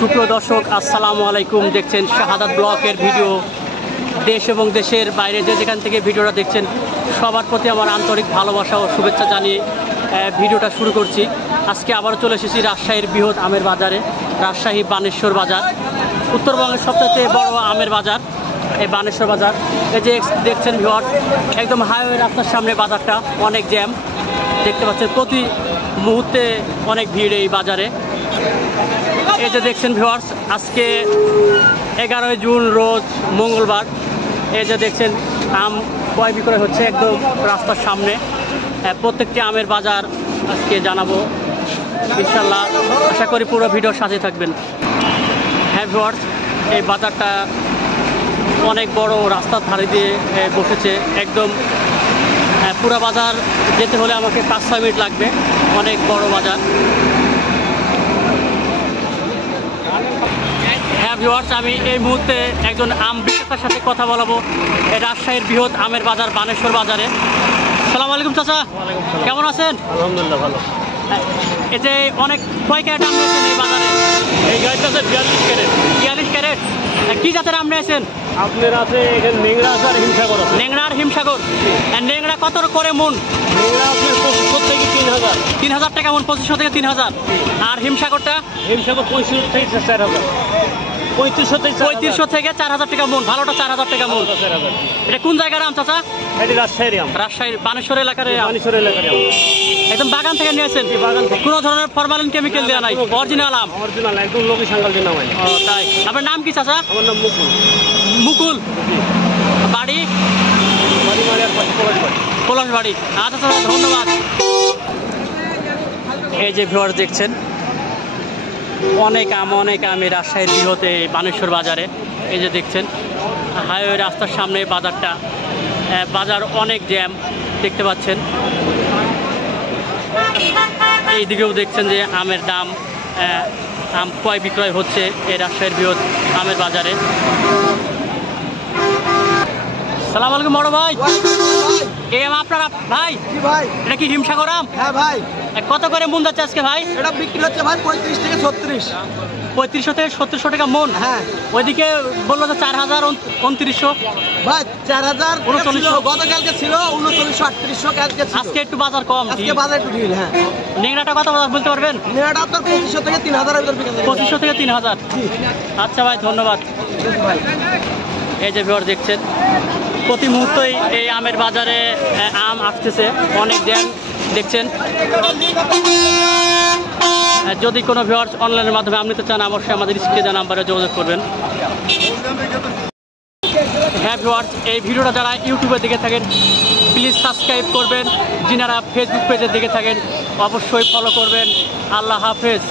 সুপ্রিয় দর্শক, আসসালামু আলাইকুম। দেখছেন শাহাদাত ব্লকের ভিডিও। দেশ এবং দেশের বাইরে যে যেখান থেকে ভিডিওটা দেখছেন সবার প্রতি আমার আন্তরিক ভালোবাসা ও শুভেচ্ছা জানিয়ে ভিডিওটা শুরু করছি। আজকে আবারও চলে এসেছি রাজশাহীর বৃহৎ আমের বাজারে, রাজশাহী বানেশ্বর বাজার, উত্তরবঙ্গের সবচেয়ে বড় আমের বাজার এই বানেশ্বর বাজার। এই যে দেখছেন ভিউয়ার, একদম হাইওয়ে রাস্তার সামনে বাজারটা, অনেক জ্যাম দেখতে পাচ্ছেন, প্রতি মুহূর্তে অনেক ভিড় এই বাজারে। এই যে দেখছেন ভিউয়ার্স, আজকে 11 জুন রোজ মঙ্গলবার। এই যে দেখছেন আম ক্রয় বিক্রয় হচ্ছে একদম রাস্তার সামনে। প্রত্যেকটি আমের বাজার আজকে জানাবো ইনশাল্লাহ। আশা করি পুরো ভিডিওর সাথে থাকবেন। হ্যাঁ ভিউয়ার্স, এই বাজারটা অনেক বড়, রাস্তার ধারে দিয়ে বসেছে একদম। পুরো বাজার যেতে হলে আমাকে 5-6 মিনিট লাগবে, অনেক বড় বাজার। হ্যাঁ ভিউয়ার্স, আমি এই মুহূর্তে একজন আম বিক্রেতার সাথে কথা বলাবো এই রাজশাহীর বৃহৎ আমের বাজার বানেশ্বর বাজারে। আসসালামু আলাইকুম চাচা, কেমন আছেন? আলহামদুলিল্লাহ ভালো। এই যে অনেক কয় ক্যারেট আম নিয়েছেন এই বাজারে? এই গাড়িটা আছে 42 ক্যারেট। 42 ক্যারেট। কী জাতের আম নিয়েছেন? আপনার আছে এখানে নেংড়া আছে আর হিমসাগর আছে। নেংড়া আর হিমসাগর। নেংড়া কত করে মন? নেংড়া আপনার 2500 থেকে 3000। 3000 টাকা মন, 2500 থেকে 3000। আর হিমসাগরটা? হিমসাগর 3500 থেকে 4000। 3500 থেকে 4000 টাকা মন। ভালোটা 4000 টাকা মন। 4000। এটা কোন জায়গার আম চাচা? এটি রাজশাহীর আম। রাজশাহীর বানেশ্বর এলাকার আম। বানেশ্বর এলাকার আম। একদম বাগান থেকে নিয়েছেন? বাগান থেকে। কোনো ধরনের ফরমালিন কেমিক্যাল দেওয়া নাই, অরিজিনাল আম। অরিজিনাল একদম লোকে সাঙ্গাল দিন নামাই। ও তাই। আপনার নাম কি চাচা? আমার নাম মুকুল। মুকুল। বাড়ি? বাড়ি মারি আর পাশে পলাশ বাড়ি। পলাশ বাড়ি। আচ্ছা চাচা, ধন্যবাদ। এই যে ভিউয়ার্স দেখছেন অনেক আম এই রাজশাহীর বৃহতে বানেশ্বর বাজারে। এই যে দেখছেন হাইওয়ে রাস্তার সামনে বাজারটা, বাজার অনেক জ্যাম দেখতে পাচ্ছেন। এই দিকেও দেখছেন যে আমের দাম, আম ক্রয় বিক্রয় হচ্ছে এই রাজশাহীর বৃহৎ আমের বাজারে। সালাম আলাইকুম বড় ভাই। এই আম আপনার ভাই? ভাই এটা কি হিমসাগর আম? হ্যাঁ ভাই, কত করে মন যাচ্ছে আজকে ভাই? এটা বিক্রি হচ্ছে ভাই 35 থেকে 36। 3500 থেকে 3700 টাকা মন। হ্যাঁ, ওইদিকে বললো যে 4000, 2900। ভাই 4000 3900 গতকালকে ছিল, 3900 3800 কালকে ছিল। আজকে একটু বাজার কম। আজকে বাজার একটু ঢিল। হ্যাঁ, নেংড়াটা কত বাজার বলতে পারবেন? নেড়াটা আপনার 2500 থেকে 3000 এর ভিতর বিক্রি হচ্ছে। 2500 থেকে 3000। আচ্ছা ভাই, ধন্যবাদ। ভাই এই যে ভিউয়ার দেখছেন প্রতি মুহূর্তেই এই আমের বাজারে আম আসতেছে, অনেক জ্যাম দেখছেন। যদি কোনো ভিউয়ার্স অনলাইনের মাধ্যমে আম নিতে চান অবশ্যই আমাদের স্ক্রিনে দেওয়া নাম্বারে যোগাযোগ করবেন। হ্যাঁ ভিউয়ার্স, এই ভিডিওটা যারা ইউটিউবে দেখে থাকেন প্লিজ সাবস্ক্রাইব করবেন, যিনারা ফেসবুক পেজে দেখে থাকেন অবশ্যই ফলো করবেন। আল্লাহ হাফেজ।